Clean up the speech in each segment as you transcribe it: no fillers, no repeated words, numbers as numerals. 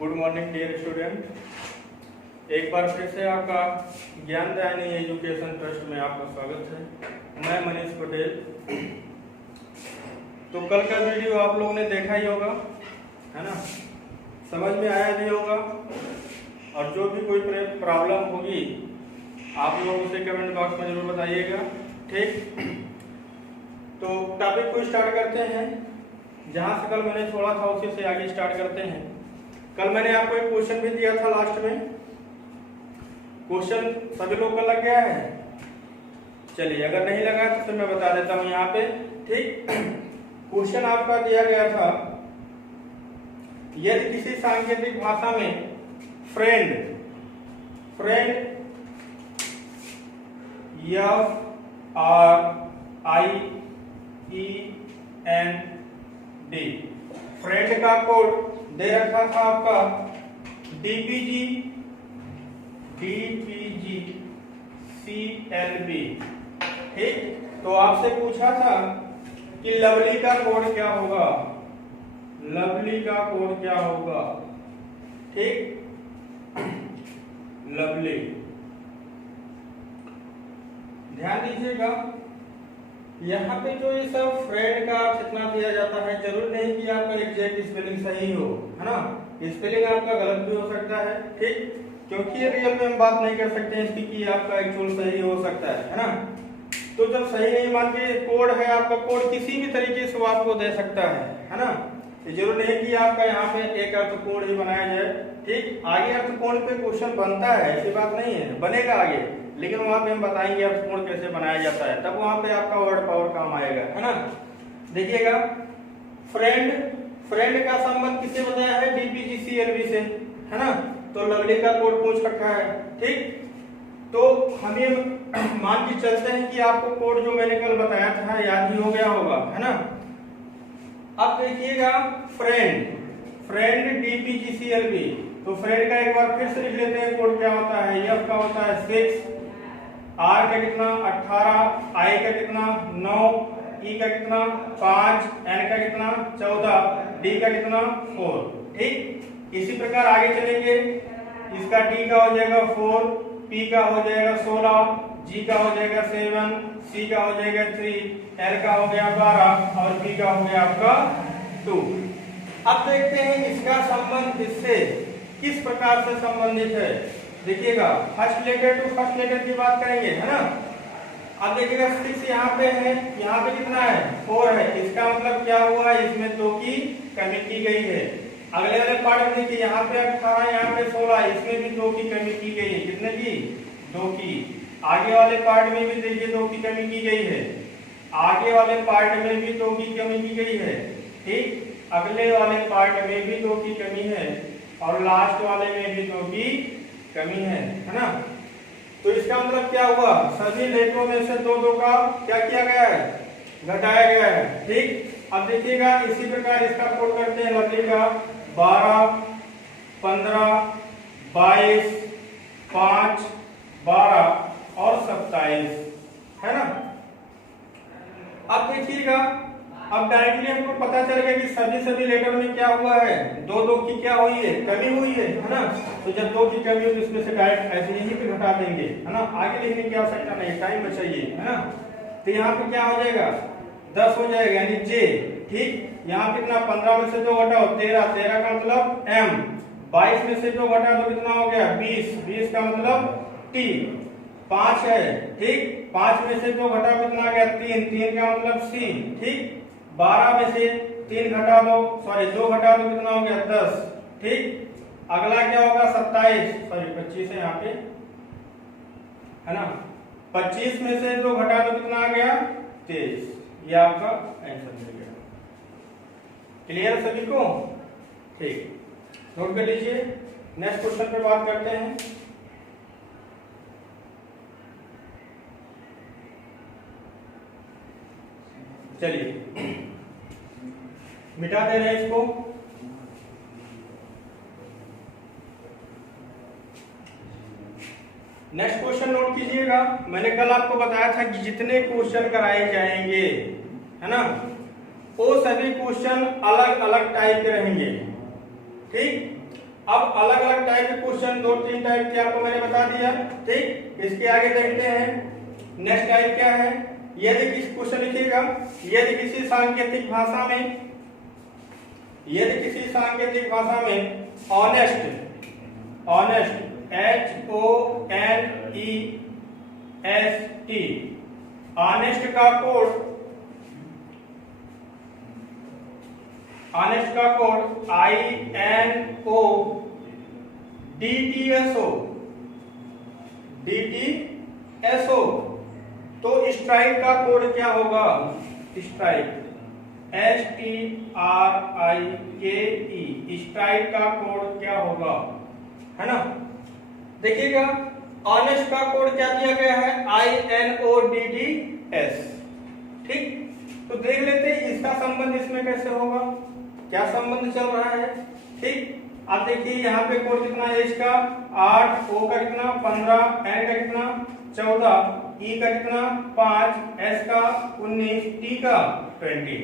Good morning dear student. एक बार फिर से आपका ज्ञानदायिनी एजुकेशन ट्रस्ट में आपका स्वागत है। मैं मनीष पटेल। तो कल का वीडियो आप लोगों ने देखा ही होगा, है ना? समझ में आया भी होगा, और जो भी कोई प्रॉब्लम होगी आप लोग उसे कमेंट बॉक्स में जरूर बताइएगा, ठीक? तो टॉपिक को स्टार्ट करते हैं। जहां से कल मैंने छोड़ा था उसी से आगे स्टार्ट करते हैं। कल मैंने आपको एक क्वेश्चन भी दिया था लास्ट में। क्वेश्चन सभी लोग का लग गया है? चलिए, अगर नहीं लगा तो फिर मैं बता देता हूं यहाँ पे, ठीक? क्वेश्चन आपका दिया गया था, यदि किसी सांकेतिक भाषा में फ्रेंड FRIEND फ्रेंड का कोड दे रखा था आपका DPG CLB, ठीक? तो आपसे पूछा था कि लवली का कोड क्या होगा, लवली का कोड क्या होगा, ठीक? लवली, ध्यान दीजिएगा। यहाँ पे जो ये सब फ्रेंड का कितना दिया जाता है, जरूर नहीं कि आपका एग्जैक्ट स्पेलिंग सही हो, है ना? स्पेलिंग आपका गलत भी हो सकता है, ठीक? क्योंकि ये रियल में हम बात नहीं कर सकते इसकी कि आपका एक्चुअल सही हो सकता है ना? तो जब सही नहीं मान के कोड है आपका, कोड किसी भी तरीके से वो आपको दे सकता है ना? ये जरूर नहीं कि आपका यहाँ पे एक अर्थकोण ही बनाया जाए, ठीक? आगे अर्थकोण पे क्वेश्चन बनता है, ऐसी बात नहीं है, बनेगा आगे, लेकिन वहां पे हम बताएंगे अर्थकोण कैसे बनाया जाता है, तब वहां पे आपका वर्ड पावर काम आएगा, है ना? देखिएगा, फ्रेंड का संबंध किससे बताया है? DPG CLB से, है ना? तो लवली का कोड पूछ रखा है, ठीक? तो हमें मान के चलते हैं कि आपको कोड जो मैंने कल बताया था याद ही हो गया होगा, है ना? अब देखिएगा, फ्रेंड DPG CLB, तो फ्रेंड का एक बार फिर से लिख लेते हैं। कोड क्या होता है? F का होता है 6, R का कितना 18, I का कितना 9, E का कितना 5, N का कितना 14, D का कितना 4, ठीक? इसी प्रकार आगे चलेंगे, इसका D का हो जाएगा 4, P का हो जाएगा 16, G का हो जाएगा 7, C का हो जाएगा 3, L का हो गया 12 और B का हो गया आपका 2। अब देखते हैं इसका संबंध इससे किस प्रकार से संबंधित है। देखिएगा, first letter to first letter की बात करेंगे, है ना? अब देखिएगा 6 यहाँ पे है, यहाँ पे कितना है? 4 है। इसका मतलब क्या हुआ? इसमें 2 की कमी की गई है। अगले वाले पार्ट में देखिए, यहाँ पे 18, यहाँ पे 16, इसमें भी 2 की कमी की गई है। कितने की? 2 की। आगे वाले पार्ट में भी देखिए 2 की कमी की गई है। आगे वाले पार्ट में भी 2 की कमी की गई है, ठीक? अगले वाले पार्ट में भी 2 की कमी है और लास्ट वाले में भी 2 की कमी है ना? तो इसका मतलब क्या हुआ? सभी लेटरों में से 2 का क्या किया गया है? घटाया गया है, ठीक? अब देखिएगा, इसी प्रकार इसका कोड करते हैं लवली का 12, 15, 22, 5, 12 और 27, है ना? अब देखिएगा, अब डायरेक्टली हमको पता चल गया कि सभी लेटर में क्या हुआ है? 2 की क्या हुई है? कमी हुई है ना? तो जब 2 की कमी हो तो इसमें से डायरेक्ट ऐसे यहीं पे घटा देंगे, है ना? आगे लिखने की आवश्यकता नहीं, टाइम बचाइए, है ना? तो यहाँ पे क्या हो जाएगा? 10 हो जाएगा, यानी J, ठीक? यहाँ कितना? 15 में से 2 घटाओ 13, 13 का मतलब M, 22 में से 2 घटा दो कितना हो गया? 20, 20 का मतलब T, 5 है, ठीक? 5 में से 2 घटाओ कितना आ गया? 3, 3 का मतलब C, ठीक? 12 में से 3 घटा दो, सॉरी 2 घटा दो कितना हो गया? 10, ठीक? अगला क्या होगा? 27, सॉरी 25 है यहाँ पे, है ना? 25 में से 2 घटा दो कितना आ गया? 23। ये आपका आंसर मिल गया। क्लियर सभी को? ठीक, नोट कर लीजिए। नेक्स्ट क्वेश्चन पे बात करते हैं। चलिए, मिटा दे रहे हैं इसको। नेक्स्ट क्वेश्चन नोट कीजिएगा। मैंने कल आपको बताया था कि जितने क्वेश्चन कराए जाएंगे, है ना, वो सभी क्वेश्चन अलग अलग टाइप के रहेंगे। ठीक, अब अलग अलग टाइप के क्वेश्चन, 2-3 टाइप के आपको मैंने बता दिया। ठीक, इसके आगे देखते हैं नेक्स्ट टाइप क्या है। यदि किसी क्वेश्चन लिखिएगा, यदि किसी सांकेतिक भाषा में, यदि किसी सांकेतिक भाषा में ऑनेस्ट, ऑनेस्ट HONEST, ऑनेस्ट का कोड, ऑनेस्ट का कोड DTSO, तो स्ट्राइक का कोड क्या होगा, स्ट्राइक STRIKE, स्ट्राइक का कोड क्या होगा, है ना। देखिएगा ऑनेस्ट का कोड क्या दिया गया है, INODDS। ठीक, तो देख लेते हैं इसका संबंध इसमें कैसे होगा, क्या संबंध चल रहा है। ठीक, अब देखिए यहाँ पे कोड कितना है इसका 8, O का कितना 15, N का कितना 14, E का कितना 5, S का 19, T का 20।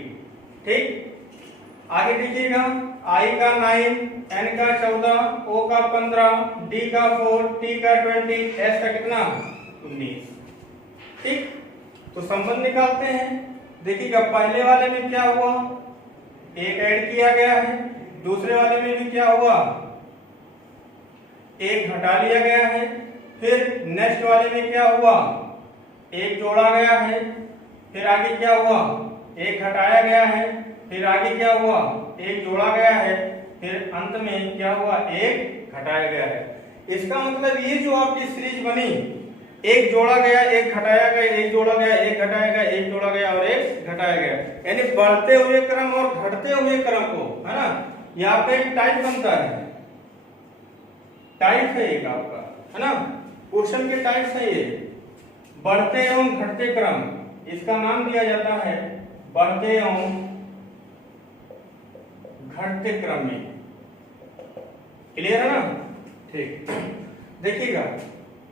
ठीक, आगे देखिएगा I का 9, N का 14, O का 15, D का 4, T का 20, S का कितना 19। ठीक, तो संबंध निकालते हैं। देखिएगा पहले वाले में क्या हुआ, एक ऐड किया गया है, दूसरे वाले में भी क्या हुआ, एक घटा लिया गया है, फिर नेक्स्ट वाले में क्या हुआ, एक जोड़ा गया है, फिर आगे क्या हुआ, एक घटाया गया है, फिर आगे क्या हुआ, एक जोड़ा गया है, फिर अंत में क्या हुआ, एक घटाया गया है। इसका मतलब ये जो आपकी सीरीज बनी, एक जोड़ा गया, एक घटाया गया, एक जोड़ा गया, एक घटाया गया, एक जोड़ा गया और एक घटाया गया, यानी बढ़ते हुए क्रम और घटते हुए क्रम को, है ना, यहाँ पे एक टाइप बनता है, टाइप है एक आपका, है ना, क्वेश्चन के टाइप है ये, बढ़ते एवं घटते क्रम, इसका नाम दिया जाता है बढ़ते एवं घटते क्रम में। क्लियर है ना। ठीक, देखिएगा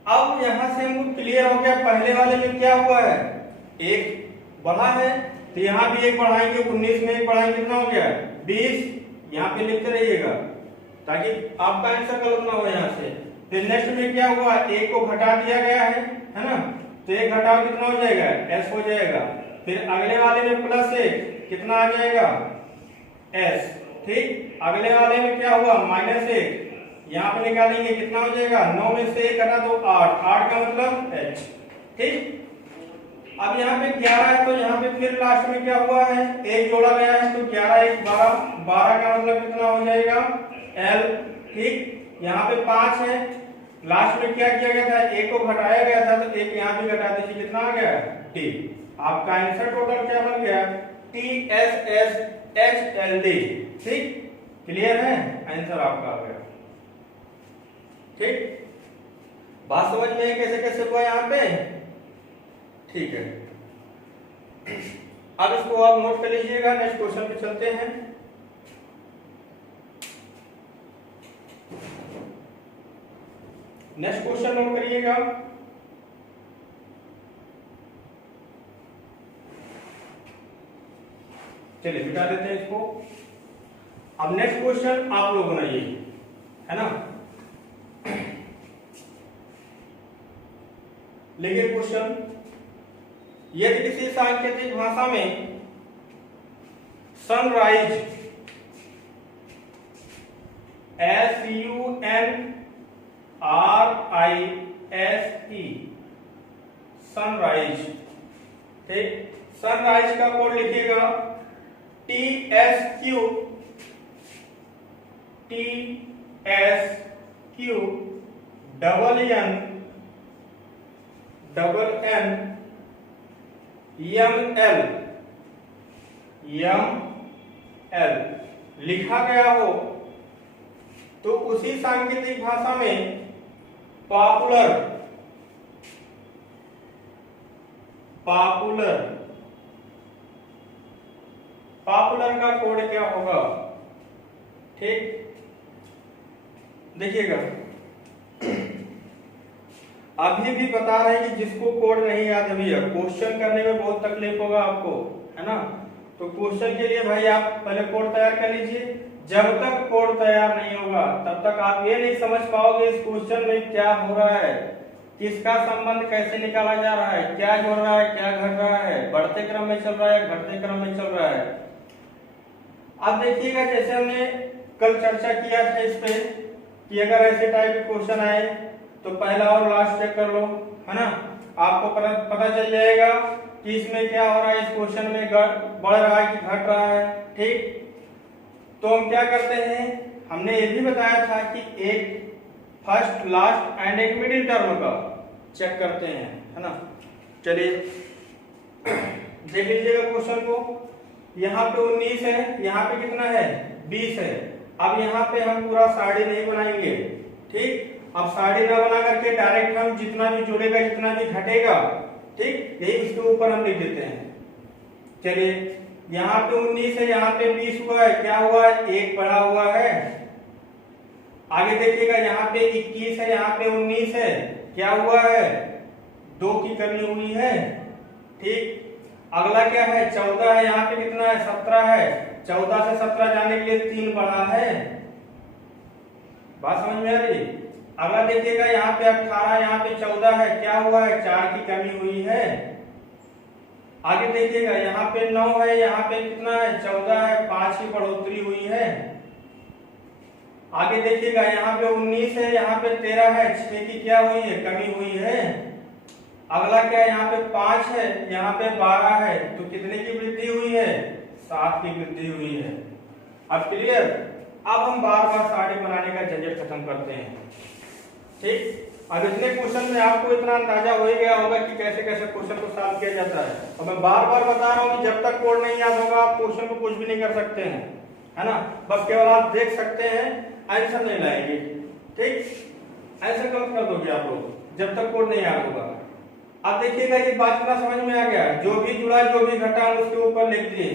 अब यहां से हमको क्लियर हो गया पहले वाले में क्या हुआ है, एक बढ़ा है, तो यहां भी एक बढ़ाएंगे, 19 में एक बढ़ाएंगे, कितना हो गया 20, यहां पे लिखते रहिएगा ताकि आपका आंसर गलत ना हो यहां से। फिर नेक्स्ट में क्या हुआ, एक को घटा दिया गया है ना, तो एक घटाओ कितना हो जाएगा, S हो जाएगा। फिर अगले वाले में प्लस एक, कितना आ जाएगा S। ठीक, अगले वाले में क्या हुआ, -1, यहाँ पे निकालेंगे कितना हो जाएगा, 9 में से 1 घटा दो 8, 8 का मतलब H। ठीक, अब यहाँ पे 11 है, तो यहाँ पे फिर लास्ट में क्या हुआ है, एक जोड़ा गया है, तो 11 1 12, 12 का मतलब कितना हो जाएगा L। ठीक, यहाँ पे 5 है, लास्ट में क्या किया गया था, एक को घटाया गया था, तो एक यहाँ भी घटा दीजिए, कितना आ गया T। आपका आंसर टोटल क्या बन गया, TSSHLD। ठीक, क्लियर है, आंसर आपका आ गया। ठीक, बात समझ में है कैसे कैसे हुआ यहाँ पे। ठीक है, अब इसको आप नोट कर लीजिएगा, नेक्स्ट क्वेश्चन पे चलते हैं। नेक्स्ट क्वेश्चन नोट करिएगा, चलिए मिटा देते हैं इसको। अब नेक्स्ट क्वेश्चन आप लोग बनाइए, है ना, लिखिए क्वेश्चन, यदि किसी सांकेतिक भाषा में सनराइज SUNRISE, सनराइज, ठीक, सनराइज का कोड लिखिएगा TSQ ML लिखा गया हो तो उसी सांकेतिक भाषा में पॉपुलर का कोड क्या होगा। ठीक, देखिएगा अभी भी बता रहे हैं कि जिसको कोड नहीं याद अभी क्वेश्चन करने में बहुत तकलीफ होगा आपको, है ना, तो क्वेश्चन के लिए भाई आप पहले कोड तैयार कर लीजिए, जब तक कोड तैयार नहीं होगा तब तक आप ये नहीं समझ पाओगे इस क्वेश्चन में क्या हो रहा है, किसका संबंध कैसे निकाला जा रहा है, क्या हो रहा है, क्या घट रहा है, बढ़ते क्रम में चल रहा है, घटते क्रम में चल रहा है। अब देखिएगा जैसे हमने कल चर्चा किया था इस पे कि अगर ऐसे टाइप के क्वेश्चन आए तो पहला और लास्ट चेक कर लो, है ना। आपको पता चल जाएगा कि इसमें क्या हो रहा है, इस क्वेश्चन में बढ़ रहा है कि घट रहा है। ठीक, तो हम क्या करते हैं, हमने ये भी बताया था कि एक फर्स्ट लास्ट एंड एक मिडिल टर्म का चेक करते हैं, है ना। चलिए देख लीजिएगा क्वेश्चन को। यहाँ पे 19 है, यहाँ पे कितना है 20 है। अब यहाँ पे हम पूरा साड़ी नहीं बनाएंगे, ठीक। अब साड़ी ना बना करके डायरेक्ट हम जितना भी जुड़ेगा जितना भी घटेगा, ठीक, यही उसके ऊपर हम लिख देते हैं। चलिए यहाँ पे 19 है, यहाँ पे 20 हुआ है, क्या हुआ है, एक बढ़ा हुआ है। आगे देखिएगा यहाँ पे 21 है, यहाँ पे 19 है, क्या हुआ है, 2 की कमी हुई है। ठीक, अगला क्या है 14 है, यहाँ पे कितना है 17 है, 14 से 17 जाने के लिए 3 बढ़ा है। बात समझ में आ रही। अगला देखिएगा यहाँ पे 18, यहाँ पे 14 है, क्या हुआ है 4 की कमी हुई है। आगे देखिएगा यहाँ पे 9 है, यहाँ पे कितना है 14 है, 5 की बढ़ोतरी हुई है। आगे देखिएगा यहाँ पे 19 है, यहाँ पे 13 है, 6 की क्या हुई है, कमी हुई है। अगला क्या है, यहाँ पे 5 है, यहाँ पे 12 है, तो कितने की वृद्धि हुई है, 7 की वृद्धि हुई है। अब क्लियर। अब हम बार बार साड़ी बनाने का झंझट खत्म करते हैं, ठीक। अब इतने क्वेश्चन में आपको इतना अंदाजा हो ही गया होगा कि कैसे कैसे क्वेश्चन को सॉल्व किया जाता है। और मैं बार बार बता रहा हूँ कि जब तक कोड नहीं याद होगा आप क्वेश्चन को कुछ भी नहीं कर सकते हैं, है ना। बस केवल आप देख सकते हैं, आंसर नहीं लाएंगे, ठीक। आंसर गलत कर दोगे आप लोग जब तक कोड नहीं याद होगा। अब देखिएगा ये बात इतना समझ में आ गया, जो भी जुड़ा जो भी घटा हम उसके ऊपर लिख दिए।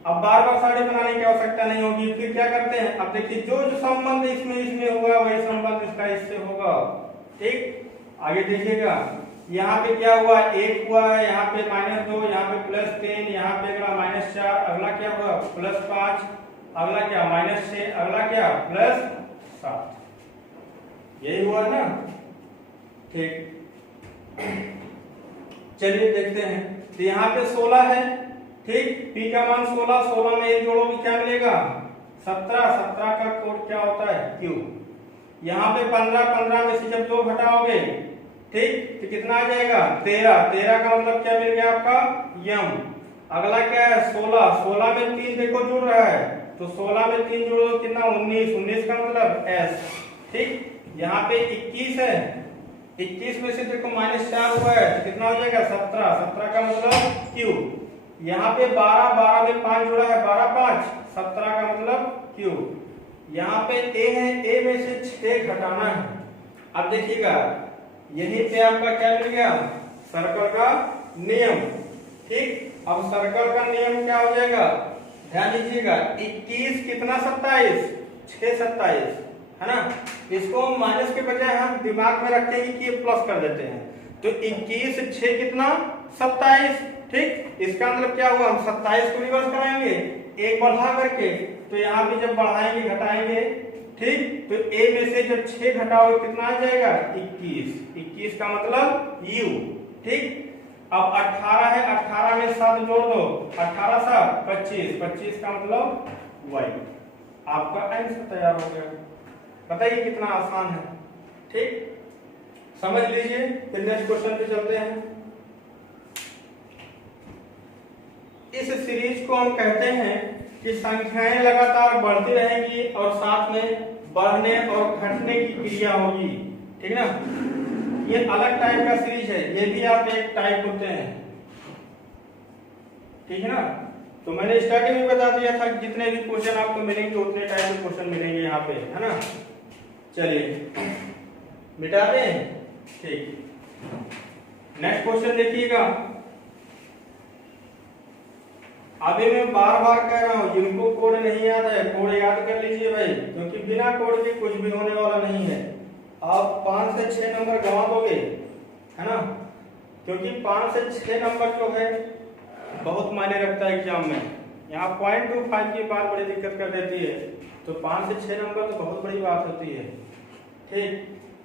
अब बार बार साड़ी बनाने की आवश्यकता नहीं होगी। फिर क्या करते हैं, अब देखिए जो जो संबंध इसमें होगा वही संबंध इसका इससे होगा, ठीक। आगे देखिएगा यहाँ पे क्या हुआ, 1 हुआ है, यहाँ पे -2, यहाँ पे +3, यहाँ पे अगला -4, अगला क्या हुआ +5, अगला क्या -6, अगला क्या +7, यही हुआ ना, ठीक। चलिए देखते हैं। तो यहाँ पे 16 है, ठीक, p का मान 16, 16 में 1 जोड़ोगे क्या मिलेगा 17, 17 का कोड क्या होता है q। यहाँ पे 15, 15 में से जब 2 घटाओगे, ठीक, तो कितना आ जाएगा 13, 13 का मतलब क्या मिल गया आपका यम। अगला क्या है 16, 16 में 3 देखो जुड़ रहा है, तो 16 में 3 जोड़ो कितना 19, 19 का मतलब s, ठीक। यहाँ पे 21 है, 21 में से देखो -4 हुआ है, तो कितना हो जाएगा 17, 17 का मतलब q। यहाँ पे 12, 12 में 5 जुड़ा है, 12, 5, 17 का मतलब q। यहाँ पे a है, a में से 6 घटाना है। अब देखिएगा यहीं पे आपका क्या मिल गया, सर्कल का नियम, ठीक। अब सर्कल का नियम क्या हो जाएगा, ध्यान दीजिएगा 21 कितना 27, 6 27, है ना। इसको माइनस के बजाय हम दिमाग में रखेंगे कि ये प्लस कर देते हैं, तो 21 6 कितना 27, ठीक। इसका मतलब क्या हुआ, हम 27 को रिवर्स कराएंगे 1 बढ़ा करके, तो यहाँ पे जब बढ़ाएंगे घटाएंगे, ठीक, तो a में से जब 6 घटाओगे कितना आ जाएगा 21, 21 का मतलब u, ठीक। अब 18 है, 18 में 7 जोड़ दो, 18 7 25, 25 का मतलब y। आपका आंसर तैयार हो गया। बताइए कितना आसान है, ठीक, समझ लीजिए। फिर नेक्स्ट क्वेश्चन पे चलते हैं। इस सीरीज को हम कहते हैं कि संख्याएं लगातार बढ़ती रहेंगी और साथ में बढ़ने और घटने की क्रिया होगी, ठीक ना। ये अलग टाइप का सीरीज है, ये भी आप एक टाइप होते हैं, ठीक है ना। तो मैंने स्टार्टिंग में बता दिया था कि जितने भी क्वेश्चन आपको मिलेंगे उतने टाइप के क्वेश्चन मिलेंगे यहाँ पे, है ना। चलिए मिटा दें, ठीक। नेक्स्ट क्वेश्चन देखिएगा। अभी मैं बार बार कह रहा हूं जिनको कोड नहीं याद है कोड याद कर लीजिए भाई, क्योंकि बिना कोड के कुछ भी होने वाला नहीं है। आप 5 से 6 नंबर गंवा दोगे, है ना, क्योंकि 5 से 6 नंबर जो है बहुत मायने रखता है एग्जाम में, यहाँ 0.25 की बात बड़ी दिक्कत कर देती है, तो 5 से 6 नंबर तो बहुत बड़ी बात होती है। ठीक,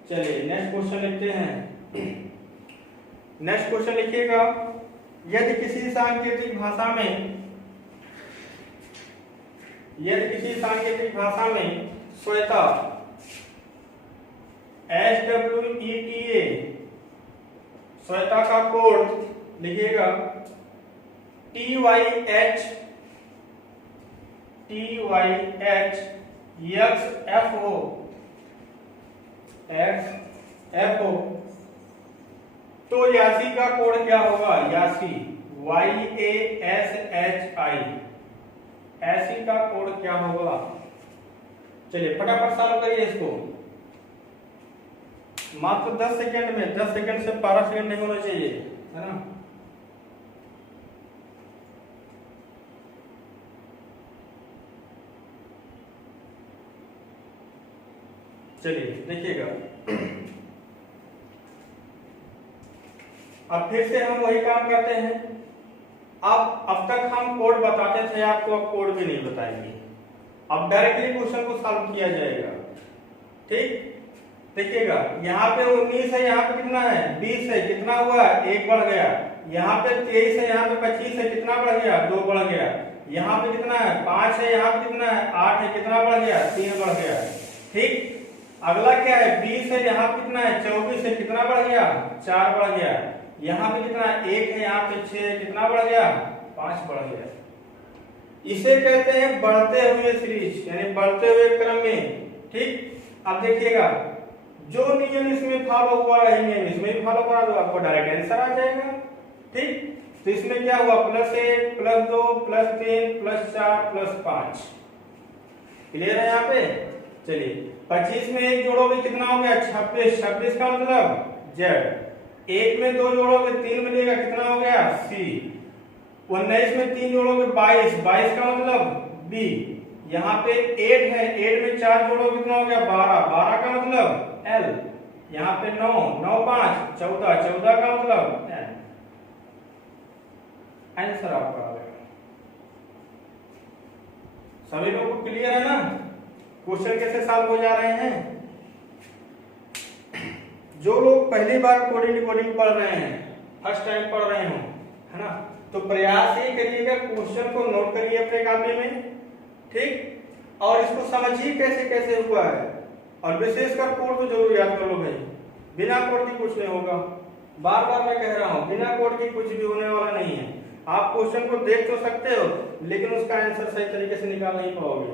चलिए नेक्स्ट क्वेश्चन लिखते हैं। नेक्स्ट क्वेश्चन लिखिएगा, यदि किसी सांकेतिक भाषा में श्वेता SWETA श्वेता का कोड लिखिएगा TYH XFO, तो यासी का कोड क्या होगा? यासी YASHI, ऐसी का कोड क्या होगा? चलिए फटाफट सॉल्व करिए इसको, मात्र 10 सेकंड में। 10 सेकंड से 12 सेकंड नहीं होना चाहिए, है ना। चलिए देखिएगा, अब फिर से हम वही काम करते हैं। अब तक हम कोड बताते थे आपको, अब कोड भी नहीं बताएंगे, अब डायरेक्टली क्वेश्चन को सॉल्व किया जाएगा। ठीक, देखिएगा यहाँ पे 19 है, यहाँ पे कितना है? 20 है, कितना हुआ? 1 बढ़ गया। यहाँ पे 23 है, यहाँ पे 25 है, कितना बढ़ गया? 2 बढ़ गया। यहाँ पे कितना है? 5 है, यहाँ पे कितना है? 8 है, कितना बढ़ गया? 3 बढ़ गया। ठीक, अगला क्या है? 20 है, यहाँ पे कितना है? 24 है, कितना बढ़ गया? 4 बढ़ गया। यहाँ पे कितना है? 1 है, यहाँ पे 6 है, कितना बढ़ गया? 5 बढ़ गया। इसे कहते हैं बढ़ते हुए सीरीज, यानी बढ़ते हुए क्रम में। ठीक, अब देखिएगा जो नियम इसमें फॉलो हुआ है नियम इसमें भी फॉलो करा दो, आपको डायरेक्ट आंसर आ जाएगा। ठीक, तो इसमें क्या हुआ? +1 +2 +3 +4 +5, क्लियर है यहाँ पे। चलिए 25 में 1 जोड़ोगे कितना हो गया? 26। 26 का मतलब Z। 1 में 2 जोड़ोगे 3 मिलेगा, कितना हो गया? C। 19 में 3 जोड़ोगे 22। 22 का मतलब B। यहाँ पे 8 है, 8 में 4 जोड़ोगे कितना हो गया? 12। 12 का मतलब L। यहाँ पे 9, 9 5 14, 14 का मतलब N। आंसर आपका आ गया। सभी लोगों को क्लियर है ना क्वेश्चन कैसे सॉल्व हो जा रहे हैं? जो लोग पहली बार कोडिंग डिकोडिंग पढ़ रहे हैं, फर्स्ट टाइम पढ़ रहे हो, है ना, तो प्रयास ये करिएगा, क्वेश्चन को नोट करिए अपने कॉपी में। ठीक, और इसको समझिए कैसे कैसे हुआ है, और विशेषकर कोड को जरूर याद कर लो भाई, बिना कोड के कुछ नहीं होगा। बार बार मैं कह रहा हूँ, बिना कोड के कुछ भी होने वाला नहीं है। आप क्वेश्चन को देख तो सकते हो, लेकिन उसका आंसर सही तरीके से निकाल नहीं पाओगे।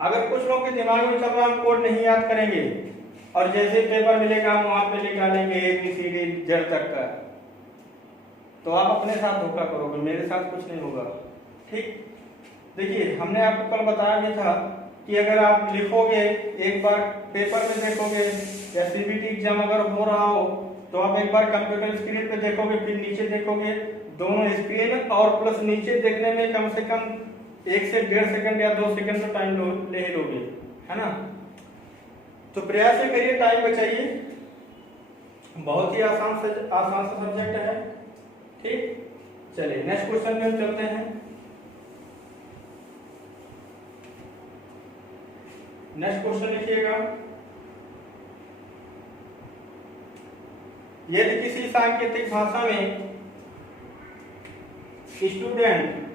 अगर कुछ लोगों के दिमाग में चल रहा हम कोड नहीं याद करेंगे, और जैसे पेपर मिलेगा हम वहां पे निकालेंगे ABCD तक का, तो आप अपने साथ धोखा करोगे, मेरे साथ कुछ नहीं होगा। ठीक, देखिए हमने आपको कल बताया भी था कि अगर आप लिखोगे, एक बार पेपर में देखोगे या CBT एग्जाम अगर हो रहा हो, तो आप एक बार कंप्यूटर स्क्रीन पे देखोगे, फिर नीचे देखोगे, दोनों स्क्रीन और प्लस नीचे देखने में कम से कम 1 से 1.5 सेकंड या 2 सेकंड तो टाइम ले ही लोगे, है ना। तो प्रयास करिए, टाइम बचाइए, बहुत ही आसान सा सब्जेक्ट है। ठीक, चलिए नेक्स्ट क्वेश्चन में हम चलते हैं। नेक्स्ट क्वेश्चन लिखिएगा, यदि किसी सांकेतिक भाषा में स्टूडेंट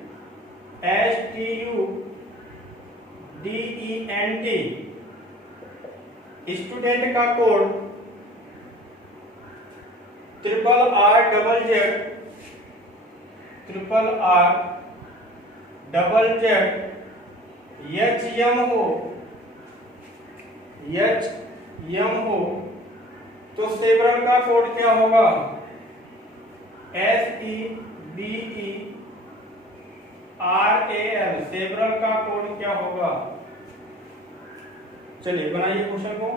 STUDENT स्टूडेंट का कोड HM हो, तो सेवरन का कोड क्या होगा? SEBERAL, सेवरन का कोड क्या होगा? चलिए बनाइए क्वेश्चन को।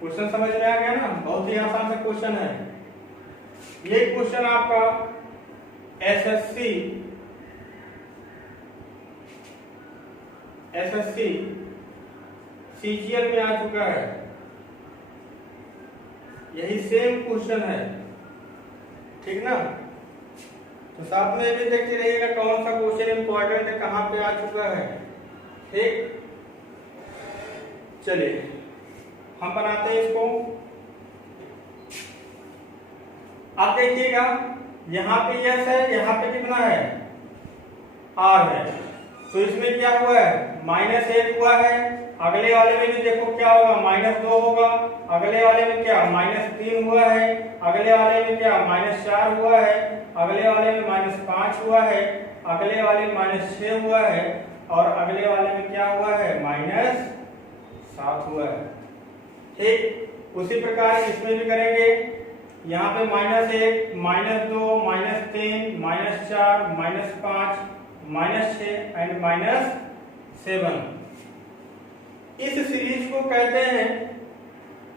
क्वेश्चन समझ में आ गया ना? बहुत ही आसान सा क्वेश्चन है ये। क्वेश्चन आपका एसएससी CGL में आ चुका है। यही सेम क्वेश्चन है, ठीक ना। तो साथ में भी देखते रहिएगा कौन सा क्वेश्चन इंपॉर्टेंट है, कहाँ पे आ चुका है, ठीक। चलिए हम बनाते हैं इसको। आप देखिएगा यहाँ पे यस है, यहाँ पे कितना है, आर है, तो इसमें क्या हुआ है, -1 हुआ है। अगले वाले में भी देखो क्या होगा, -2 होगा। अगले वाले में क्या, -3 हुआ है। अगले वाले में क्या, -4 हुआ है। अगले वाले में -5 हुआ है। अगले वाले में -6 हुआ है। और अगले वाले में क्या हुआ है, -7 हुआ है, ठीक। उसी प्रकार इसमें भी करेंगे। यहाँ पे -1, -2, -3, -4, -5, -6 एंड -7। इस सीरीज को कहते हैं,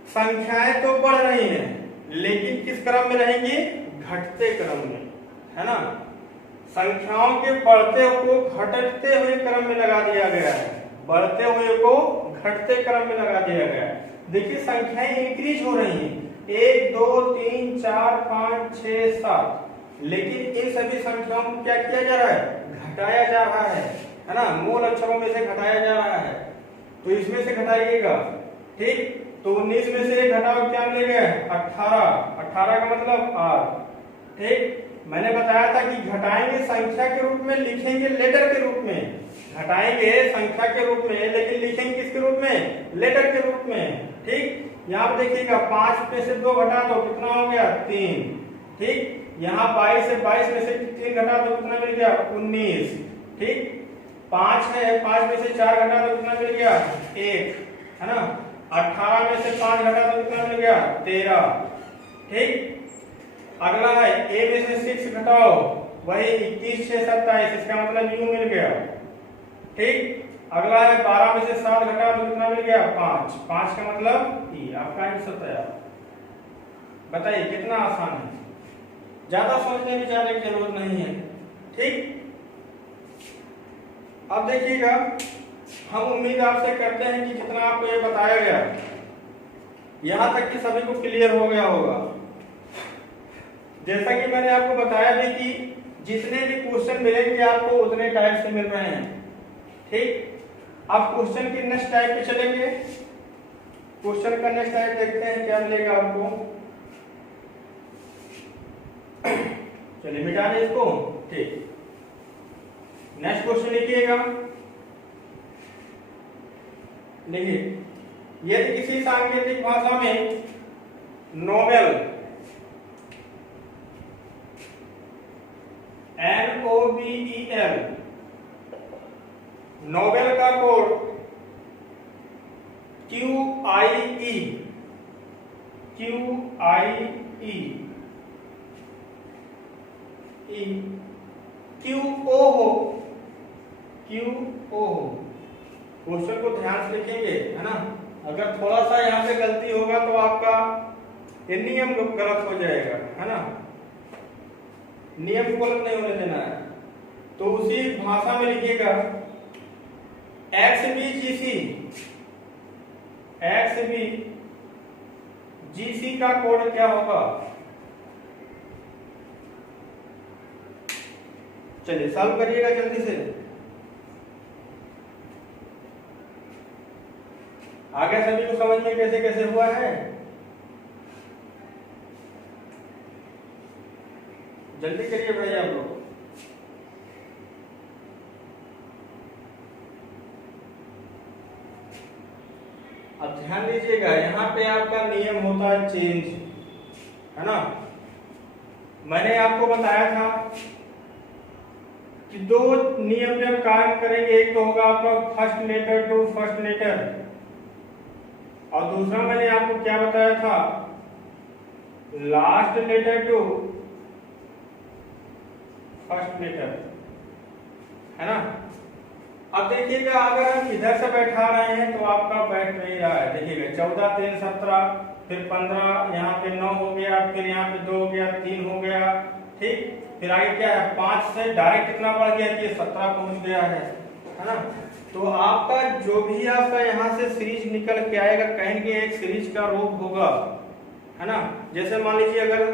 संख्याएं तो बढ़ रही हैं लेकिन किस क्रम में रहेंगी, घटते क्रम में, है ना। संख्याओं के बढ़ते को घटते हुए क्रम में लगा दिया गया है, बढ़ते हुए को घटते क्रम में लगा दिया गया है। देखिए संख्याएं इंक्रीज हो रही हैं, 1 2 3 4 5 6 7, लेकिन इन सभी संख्याओं को क्या किया जा रहा है, घटाया जा रहा है ना। मूल अक्षरों में से घटाया जा रहा है, तो इसमें से घटाइएगा, ठीक। तो 19 में से घटाओ, क्या मिलेगा, 18। 18 का मतलब आर, ठीक। मैंने बताया था कि घटाएंगे संख्या के रूप में, लिखेंगे लेटर के रूप में। घटाएंगे संख्या के रूप में लेकिन लिखेंगे किसके रूप में, लेटर के रूप में, ठीक। यहाँ पर देखिएगा 5 में से 2 घटा दो, कितना हो गया, 3, ठीक। यहाँ 22 में से 3 घटा दो, कितना मिल गया, 19, ठीक। 5 है, 5 में से 4 घटा दो, कितना मिल गया, 1, है ना। 18 में से 5 घटा दो, कितना मिल गया, 13, ठीक। अगला है ए में से 6 घटाओ, वही 21 6 27, इसका मतलब यू मिल गया, ठीक। अगला है 12 में से 7 घटा दो, कितना मिल गया, 5, 5 का मतलब ई। आपका आंसर तैयार। बताइए कितना आसान है, ज्यादा सोचने विचारने की जरूरत नहीं है, ठीक। अब देखिएगा, हम उम्मीद आपसे करते हैं कि जितना आपको ये बताया गया, यहां तक कि सभी को क्लियर हो गया होगा। जैसा कि मैंने आपको बताया भी कि जितने भी क्वेश्चन मिलेंगे आपको उतने टाइप से मिल रहे हैं, ठीक। अब क्वेश्चन के नेक्स्ट टाइप पे चलेंगे। क्वेश्चन का नेक्स्ट टाइप देखते हैं क्या मिलेगा आपको। चलिए मिटा दें इसको, ठीक। नेक्स्ट क्वेश्चन लिखिएगा। देखिए, यदि किसी सांकेतिक भाषा में नोबेल NOBEL नोबेल का कोड QIE QO हो, क्वेश्चन को ध्यान से लिखेंगे, है ना। अगर थोड़ा सा यहाँ पे गलती होगा तो आपका ये नियम गलत हो जाएगा, है ना। नियम को गलत नहीं होने देना है। तो उसी भाषा में लिखिएगा XBGC का कोड क्या होगा। चलिए सॉल्व करिएगा जल्दी से। आगे सभी को समझ में कैसे कैसे हुआ है, जल्दी करिए भाई आप लोग। अब ध्यान दीजिएगा, यहाँ पे आपका नियम होता है चेंज, है ना। मैंने आपको बताया था कि 2 नियम जब काम करेंगे, एक तो होगा आपका first letter to first letter, और दूसरा मैंने आपको क्या बताया था, last letter to first letter, है ना। अब देखिएगा, अगर हम इधर से बैठा रहे हैं तो आपका बैठ नहीं रहा है। देखिएगा 14 3 17, फिर 15, यहाँ पे 9 हो गया, फिर यहाँ पे 2 हो गया, 3 हो गया, ठीक। फिर आगे क्या है, 5 से डायरेक्ट कितना बढ़ गया कि 17 पहुंच गया है ना। तो आपका जो भी आपका यहाँ से सीरीज निकल के आएगा, कहेंगे एक सीरीज का रूप होगा, है ना। जैसे मान लीजिए अगर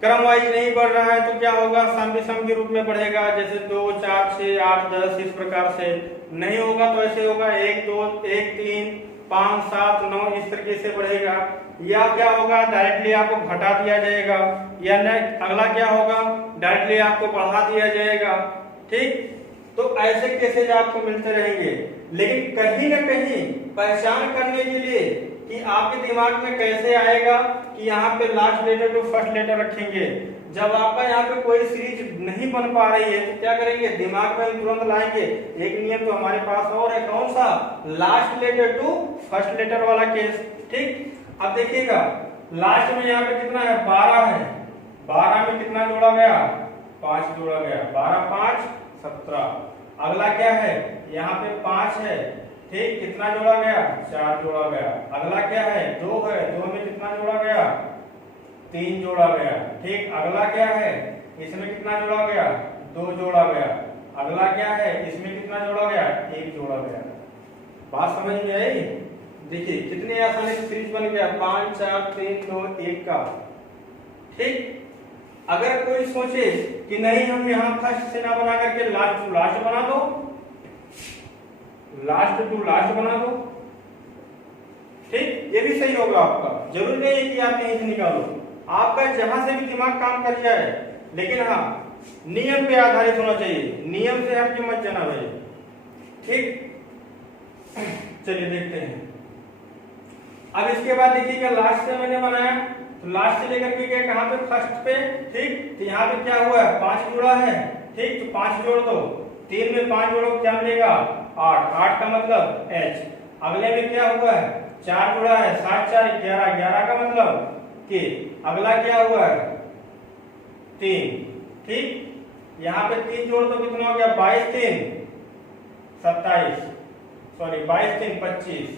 क्रम वाइज नहीं बढ़ रहा है तो क्या होगा, सम विषम के रूप में बढ़ेगा, जैसे 2 4 6 8 10 इस प्रकार से। नहीं होगा तो ऐसे होगा 1 2 1 3 5 7 9 इस तरीके से बढ़ेगा। या क्या होगा, डायरेक्टली आपको घटा दिया जाएगा, या अगला क्या होगा, डायरेक्टली आपको बढ़ा दिया जाएगा। ठीक, तो ऐसे केसेज आपको मिलते रहेंगे। लेकिन कहीं ना कहीं पहचान करने के लिए कि आपके दिमाग में कैसे आएगा कि यहाँ पे last letter to first letter रखेंगे। जब आपका यहाँ पे कोई सीरीज नहीं बन पा रही है तो क्या करेंगे, दिमाग में तुरंत लाएंगे एक नियम तो हमारे पास और है, कौन सा, last letter to first letter वाला केस। ठीक, अब देखिएगा लास्ट में यहाँ पे कितना है, 12 है। 12 में कितना जोड़ा गया, 5 जोड़ा गया, 12 5 17। अगला क्या है, यहाँ पे 5 है। ठीक, कितना जोड़ा गया, 4 जोड़ा गया। अगला क्या है, 2 है, 2 में कितना जोड़ा गया, 3 जोड़ा गया। ठीक, अगला क्या है, इसमें कितना जोड़ा गया, 2 जोड़ा गया। अगला क्या है, इसमें कितना जोड़ा गया, 1 जोड़ा गया। बात समझ में आई? देखिए कितने आसानी से सीरीज बन गया, 5 4 3 2 1 का। ठीक, अगर कोई सोचे कि नहीं हम यहाँ फर्स्ट से ना बना करके लास्ट टू लास्ट बना दो, लास्ट टू लास्ट बना दो, ठीक, ये भी सही होगा आपका। जरूरी नहीं है कि आप यहीं से निकालो, आपका जहां से भी दिमाग काम कर जाए, लेकिन हाँ नियम पे आधारित होना चाहिए, नियम से हटके मत जाना भाई। ठीक, चलिए देखते हैं। अब इसके बाद देखिएगा लास्ट से मैंने बनाया तो लास्ट से लेकर के गया कहां पे, फर्स्ट पे। ठीक, तो यहाँ पे क्या हुआ है, 5 जोड़ा है। ठीक, तो 5 जोड़ दो, 3 में 5 जोड़ो क्या मिलेगा, 8। 8 का मतलब H। अगले में क्या हुआ है, 4 जोड़ा है, 7 4 11। 11 का मतलब K। अगला क्या हुआ है, 3। ठीक, यहाँ पे 3 जोड़ दो कितना हो गया, 22 3 27, सॉरी 22 3 25।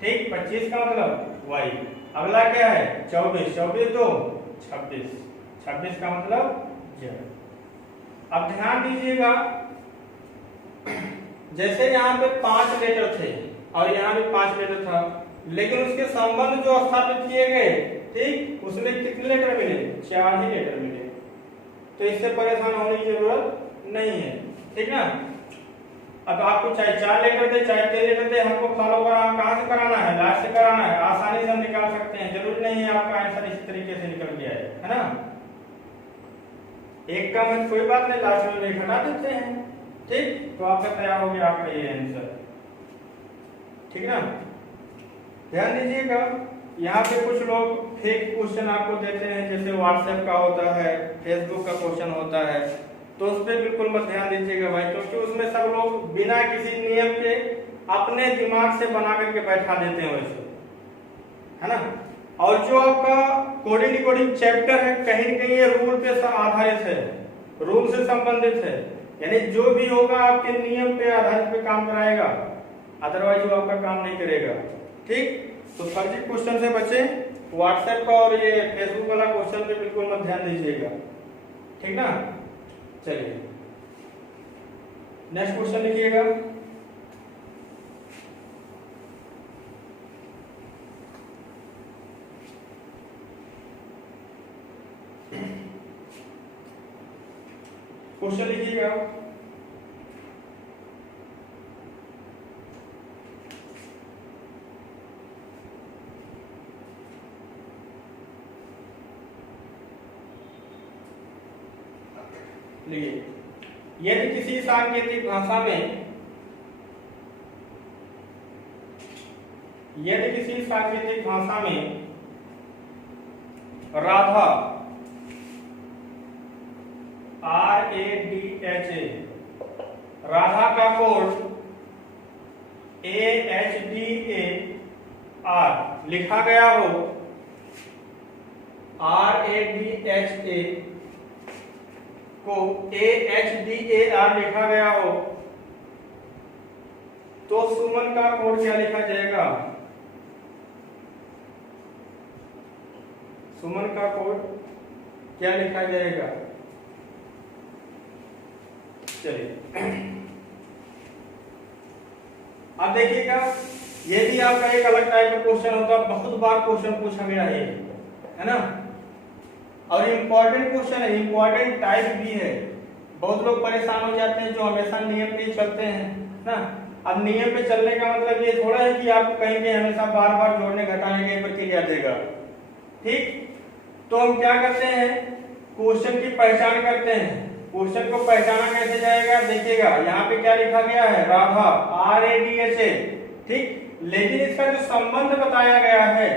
ठीक, 25 का मतलब Y। अगला क्या है, 24। 24 2 26। 26 का मतलब Z। अब ध्यान दीजिएगा, जैसे यहाँ पे 5 लेटर थे और यहाँ पे 5 लेटर था, लेकिन उसके संबंध जो स्थापित किए गए, ठीक, उसमें कितने लेटर मिले, 4 ही लेटर मिले। तो इससे परेशान होने की जरूरत नहीं है। ठीक ना, अब आपको चाहे 4 लेटर दे चाहे 3 लेटर दे, हमको फॉलो कहाँ से कराना है, लास्ट से कराना है। आसानी से हम निकाल सकते हैं, जरूरी नहीं है आपका आंसर इस तरीके से निकल के आए, है ना। एक का मतलब कोई बात नहीं, लास्ट में एक हटा देते हैं। ठीक, तो आपका तैयार हो गया आपका ये आंसर। ठीक ना, ध्यान दीजिएगा, यहाँ पे कुछ लोग फेक क्वेश्चन आपको देते हैं, जैसे व्हाट्सएप का होता है, फेसबुक का क्वेश्चन होता है, तो उस पर बिल्कुल मत ध्यान दीजिएगा भाई, क्योंकि उसमें सब लोग बिना किसी नियम के अपने दिमाग से बना करके बैठा देते हैं वैसे, है ना। और जो आपका कोडिंग डिकोडिंग चैप्टर है, कहीं न कहीं ये रूल पे आधारित है, रूल से संबंधित है, यानी जो भी होगा आपके नियम पे आधारित पे काम कराएगा, अदरवाइज वो आपका काम नहीं करेगा। ठीक, तो फर्जी क्वेश्चन से बचे, व्हाट्सएप का और ये फेसबुक वाला क्वेश्चन पे बिल्कुल मत ध्यान दीजिएगा। ठीक ना, चलिए नेक्स्ट क्वेश्चन लिखिएगा। क्वेश्चन लिखिएगा, यदि किसी सांकेतिक भाषा में, यदि किसी सांकेतिक भाषा में राधा RADHA, राधा का कोड AHDAR लिखा गया हो, RADHA को AHDAR लिखा गया हो, तो सुमन का कोड क्या लिखा जाएगा, सुमन का कोड क्या लिखा जाएगा। चलिए अब देखिएगा, ये भी आपका एक अलग टाइप का क्वेश्चन होता है, बहुत बार क्वेश्चन पूछा गया है ना। और इम्पोर्टेंट क्वेश्चन है, इम्पोर्टेंट टाइप भी है। बहुत लोग परेशान हो जाते हैं जो हमेशा नियम पे चलते हैं ना। अब नियम पे चलने का मतलब ये थोड़ा है कि आपको कहीं भी हमेशा बार बार जोड़ने घटाने की प्रक्रिया देगा। ठीक, तो हम क्या करते हैं, क्वेश्चन की पहचान करते हैं। क्वेश्चन को पहचाना कैसे जाएगा, देखिएगा यहाँ पे क्या लिखा गया है, राधा, RADHA। ठीक, लेकिन इसका जो संबंध बताया गया है,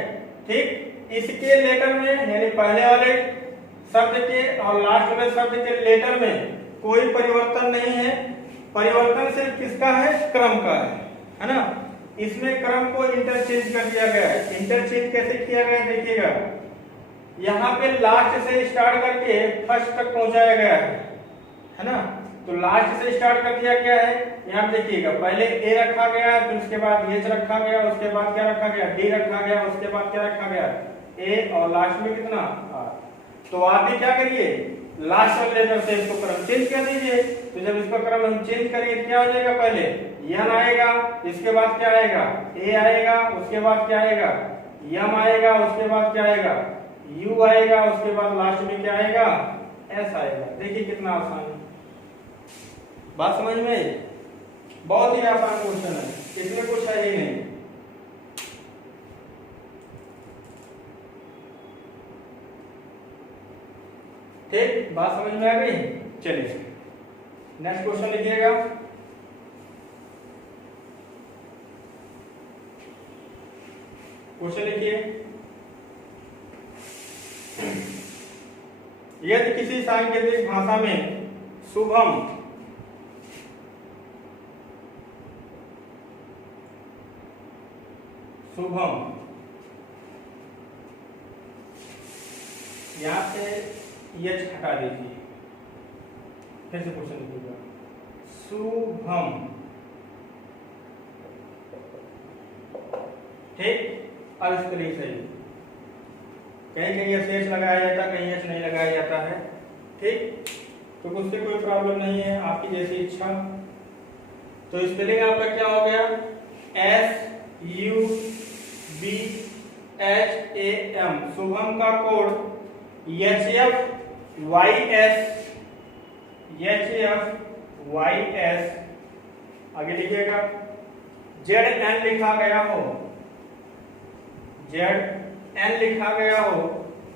ठीक, इसके लेटर में यानी पहले वाले शब्द के और लास्ट वाले शब्द के लेटर में कोई परिवर्तन नहीं है। परिवर्तन सिर्फ किसका है, क्रम का है ना। इसमें क्रम को इंटरचेंज कर दिया गया है। इंटरचेंज कैसे किया गया देखिएगा, यहाँ पे लास्ट से स्टार्ट करके फर्स्ट तक पहुंचाया गया है ना। तो लास्ट से स्टार्ट कर दिया गया है। यहाँ देखिएगा पहले ए रखा गया, फिर उसके बाद एच रखा गया, उसके बाद क्या रखा गया, डी रखा गया, उसके बाद क्या रखा गया, ए, और लास्ट में कितना, आर। तो आप भी क्या करिए, लास्ट वाले लेटर से इसको क्रम चेंज कर दीजिए। तो जब इसका क्रम हम चेंज करेंगे क्या हो जाएगा, पहले एन आएगा, इसके बाद क्या आएगा, ए आएगा, उसके बाद क्या आएगा, एम आएगा, उसके बाद क्या आएगा, यू आएगा, उसके बाद लास्ट में क्या आएगा, एस आएगा। देखिए कितना आसान है, बात समझ में, बहुत ही आसान क्वेश्चन है, इसमें कुछ है ही नहीं। ठीक, बात समझ में आ गई। चलिए नेक्स्ट क्वेश्चन लिखिएगा। क्वेश्चन लिखिए, यदि किसी सांकेतिक भाषा में शुभम यहां से यच हटा दीजिए, फिर से क्वेश्चन लिखिएगा, शुभम। ठीक, अब इसके लिए सही, कहीं कहीं एच लगाया जाता है, कहीं एच नहीं लगाया जाता है। ठीक, तो उससे कोई प्रॉब्लम नहीं है, आपकी जैसी इच्छा। तो स्पेलिंग आपका क्या हो गया, SUBHAM। शुभम का कोड HFYS। आगे लिखिएगा, ZN लिखा गया हो, ZN लिखा गया हो,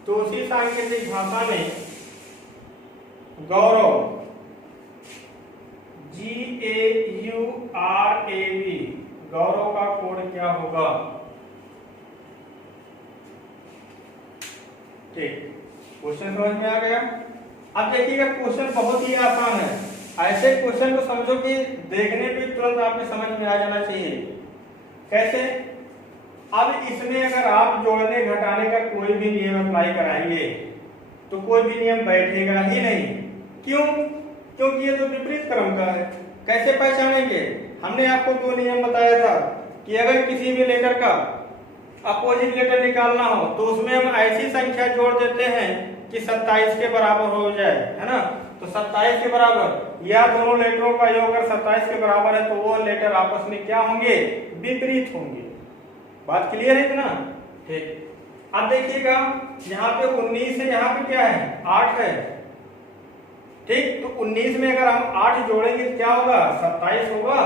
तो उसी सांकेतिक भाषा में गौरव GAURAV, गौरव का कोड क्या होगा। ठीक, क्वेश्चन समझ में आ गया। अब देखिएगा क्वेश्चन बहुत ही आसान है, ऐसे क्वेश्चन को समझो कि देखने पे तुरंत आपको समझ में आ जाना चाहिए। कैसे, अब इसमें अगर आप जोड़ने घटाने का कोई भी नियम अप्लाई कराएंगे तो कोई भी नियम बैठेगा ही नहीं। क्यों, क्योंकि ये तो विपरीत क्रम का है। कैसे पहचानेंगे, हमने आपको दो नियम बताया था कि अगर किसी भी लेटर का अपोजिट लेटर निकालना हो तो उसमें हम ऐसी संख्या जोड़ देते हैं कि 27 के बराबर हो जाए, है ना। तो 27 के बराबर या दोनों लेटरों का योग अगर 27 के बराबर है तो वो लेटर आपस में क्या होंगे, विपरीत होंगे। बात क्लियर है इतना। ठीक, अब देखिएगा यहाँ पे 19 है, यहाँ पे क्या है, 8 है। ठीक, तो 19 में अगर हम 8 जोड़ेंगे तो क्या होगा, 27 होगा।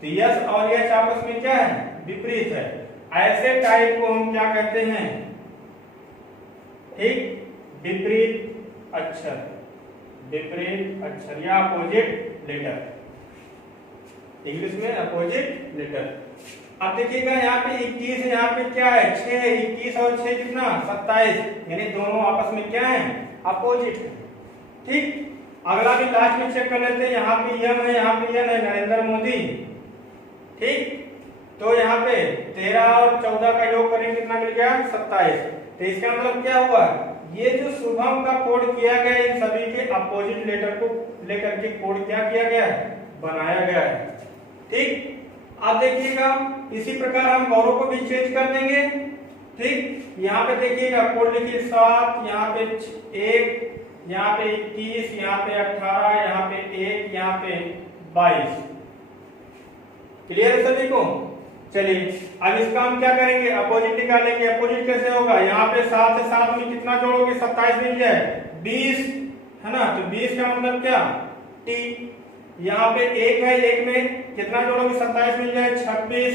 तो यस और यस आपस में क्या है, विपरीत है। ऐसे टाइप को हम क्या कहते हैं, ठीक, विपरीत अक्षर, विपरीत अक्षर या अपोजिट लेटर, इंग्लिश में अपोजिट लेटर। अब देखिएगा यहाँ पे 21 है, यहाँ पे क्या है 6, 21 और 6 कितना, 27, यानी दोनों आपस में क्या है, अपोजिट है। ठीक, अगला भी लास्ट में चेक कर लेते हैं, यहाँ पे एम है, यहाँ पे एन है, नरेंद्र मोदी। ठीक, तो यहाँ पे 13 और 14 का योग करेंगे कितना मिल गया, 27। तो इसका मतलब क्या हुआ, ये जो शुभम का कोड किया गया इन सभी के अपोजिट लेटर को लेकर के कोड क्या किया गया है, बनाया गया है। ठीक, अब देखिएगा इसी प्रकार हम गौरव को भी चेंज कर देंगे। ठीक, यहाँ पे देखिएगा कोड लिखिए 7, यहाँ पे 1, यहाँ पे 21, यहाँ पे 18, यहाँ पे 1, यहाँ पे 22। क्लियर है सभी को। चलिए अब इसका हम क्या करेंगे, अपोजिट निकालेंगे। अपोजिट कैसे होगा, यहाँ पे 7 से 7 में कितना जोड़ोगे, 27 मिल जाए 20, है ना। तो 20 का मतलब क्या, टी। यहाँ पे 1 है, 1 में कितना जोड़ोगे, 27 मिल जाए 26,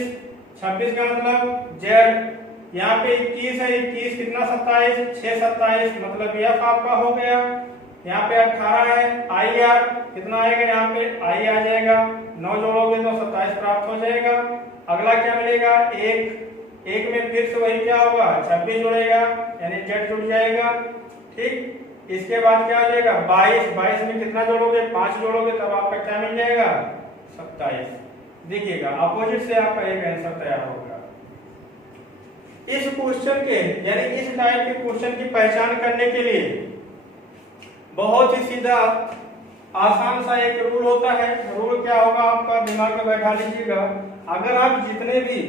26 का मतलब जेड। यहाँ पे 21 है, 21 कितना 27, 6 27 मतलब एफ आपका हो गया। यहाँ पे 18 है, आई आर कितना आएगा, यहाँ पे आई आ जाएगा, 9 जोड़ोगे तो 27 प्राप्त हो जाएगा। अगला क्या मिलेगा, एक में फिर से वही क्या होगा, 26 जुड़ेगा यानी जेड जुड़ जाएगा। ठीक, इसके बाद क्या हो जाएगा 22 में कितना जोड़ोगे, 5 जोड़ोगे तब आपका क्या मिल जाएगा 27। देखिएगा अपोजिट से आपका एक आंसर तैयार होगा। इस क्वेश्चन के यानी इस टाइप के क्वेश्चन की पहचान करने के लिए बहुत ही सीधा आसान सा एक रूल होता है। रूल क्या होगा, आपका दिमाग में बैठा लीजिएगा। अगर आप जितने भी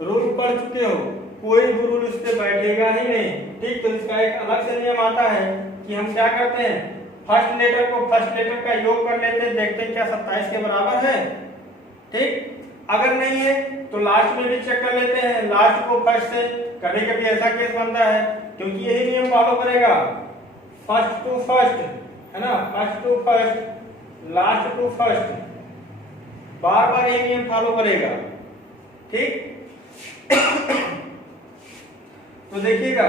रूल पढ़ चुके हो, कोई भी रूल इस पे बैठेगा ही नहीं। ठीक, तो इसका एक अलग से नियम आता है कि हम क्या करते हैं, फर्स्ट लेटर को फर्स्ट लेटर का योग कर लेते हैं, देखते हैं क्या 27 के बराबर है। ठीक, अगर नहीं है तो लास्ट में भी चेक कर लेते हैं, लास्ट को फर्स्ट से। कभी कभी ऐसा केस बनता है, क्योंकि यही नियम फॉलो करेगा, फर्स्ट टू फर्स्ट, है ना, first to first, last to first, बार बार ये नियम फॉलो करेगा। ठीक तो देखिएगा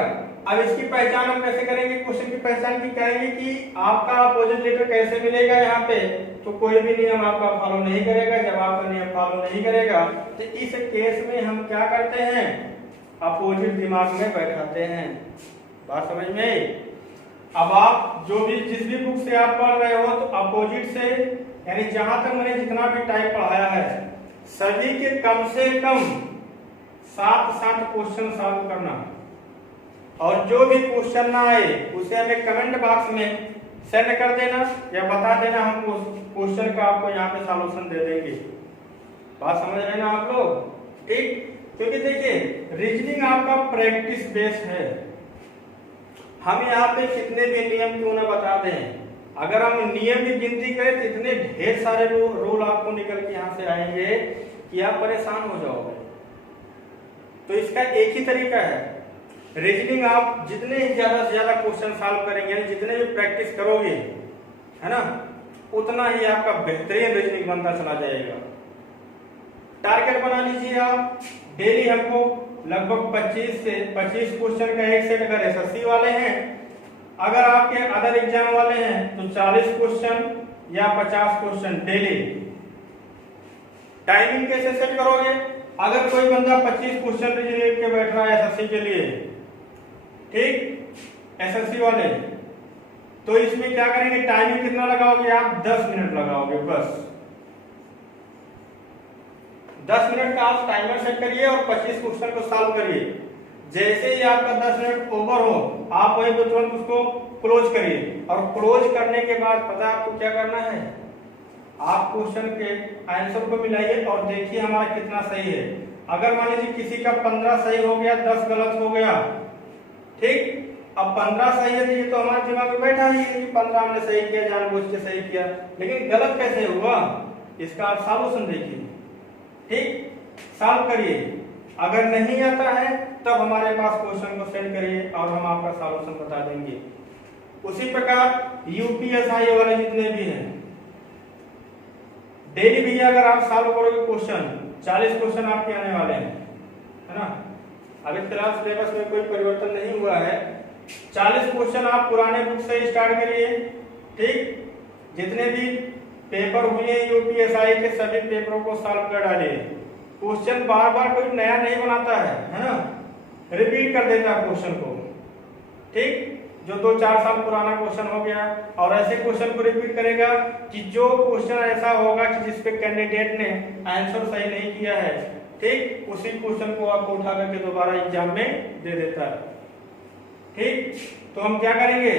अब इसकी पहचान हम कैसे करेंगे, क्वेश्चन की पहचान की करेंगे कि आपका अपोजिट लेटर कैसे मिलेगा। यहाँ पे तो कोई भी नियम आपका फॉलो नहीं करेगा। जब आपका नियम फॉलो नहीं करेगा तो इस केस में हम क्या करते हैं, अपोजिट दिमाग में बैठाते हैं। बात समझ में। अब आप जो भी जिस भी बुक से आप पढ़ रहे हो तो अपोजिट से यानी जहां तक मैंने जितना भी टाइप पढ़ाया है सभी के कम से कम 7 क्वेश्चन सॉल्व करना। और जो भी क्वेश्चन ना आए उसे हमें कमेंट बॉक्स में सेंड कर देना या बता देना, हम क्वेश्चन का आपको यहाँ पे सॉल्यूशन दे देंगे। बात समझ रहे ना आप लोग। ठीक, क्योंकि देखिए रीजनिंग आपका प्रैक्टिस बेस है। हम यहाँ पे कितने भी नियम क्यों ना बता दें, अगर हम नियम की गिनती करें तो इतने ढेर सारे रूल आपको निकल के यहाँ से आएंगे कि आप परेशान हो जाओगे। तो इसका एक ही तरीका है, रीजनिंग आप जितने ही ज्यादा से ज्यादा क्वेश्चन सॉल्व करेंगे, जितने भी प्रैक्टिस करोगे, है ना, उतना ही आपका बेहतरीन रीजनिंग बनता चला जाएगा। टारगेट बना लीजिए आप, डेली हमको लगभग 25 क्वेश्चन का एक सेट अगर एसएससी वाले हैं, अगर आपके अदर एग्जाम वाले हैं तो 40 क्वेश्चन या 50 क्वेश्चन डेली। टाइमिंग कैसे सेट करोगे, अगर कोई बंदा 25 क्वेश्चन रीजनिंग के बैठ रहा है एसएससी के लिए, ठीक, एसएससी वाले, तो इसमें क्या करेंगे, टाइमिंग कितना लगाओगे आप, 10 मिनट लगाओगे बस। 10 मिनट का आप टाइमर सेट करिए और 25 क्वेश्चन को सॉल्व करिए। जैसे ही आपका 10 मिनट ओवर हो, आप वहीं पे तुरंत उसको क्लोज करिए। और क्लोज करने के बाद पता है आपको क्या करना है, आप क्वेश्चन के आंसर को मिलाइए और देखिए हमारा कितना सही है। अगर मान लीजिए किसी का 15 सही हो गया, 10 गलत हो गया, ठीक, अब 15 सही है तो ये तो हमारे दिमाग में बैठा ही कि 15 हमने सही किया, जानबूझ के सही किया, लेकिन गलत कैसे हुआ, इसका आप सॉल्यूशन देखिए। ठीक, सॉल्व करिए। अगर नहीं आता है तब हमारे पास क्वेश्चन को सेंड करिए और हम आपका सॉल्यूशन बता देंगे। उसी प्रकार यूपीएसआई वाले जितने भी हैं, डेली भी अगर आप सॉल्व करोगे क्वेश्चन, 40 क्वेश्चन आपके आने वाले हैं, है ना। अभी फिलहाल सिलेबस में कोई परिवर्तन नहीं हुआ है। 40 क्वेश्चन आप पुराने बुक से स्टार्ट करिए। ठीक, जितने भी पेपर हुए यूपीएसआई के सभी पेपरों को सॉल्व कर डालिए। क्वेश्चन बार बार कोई नया नहीं बनाता है ना, रिपीट कर देता है क्वेश्चन को। ठीक, जो 2-4 साल पुराना क्वेश्चन हो गया और ऐसे क्वेश्चन को रिपीट करेगा कि जो क्वेश्चन ऐसा होगा कि जिसपे कैंडिडेट ने आंसर सही नहीं किया है, ठीक, उसी क्वेश्चन को आपको उठा करके दोबारा एग्जाम में दे देता है। ठीक, तो हम क्या करेंगे,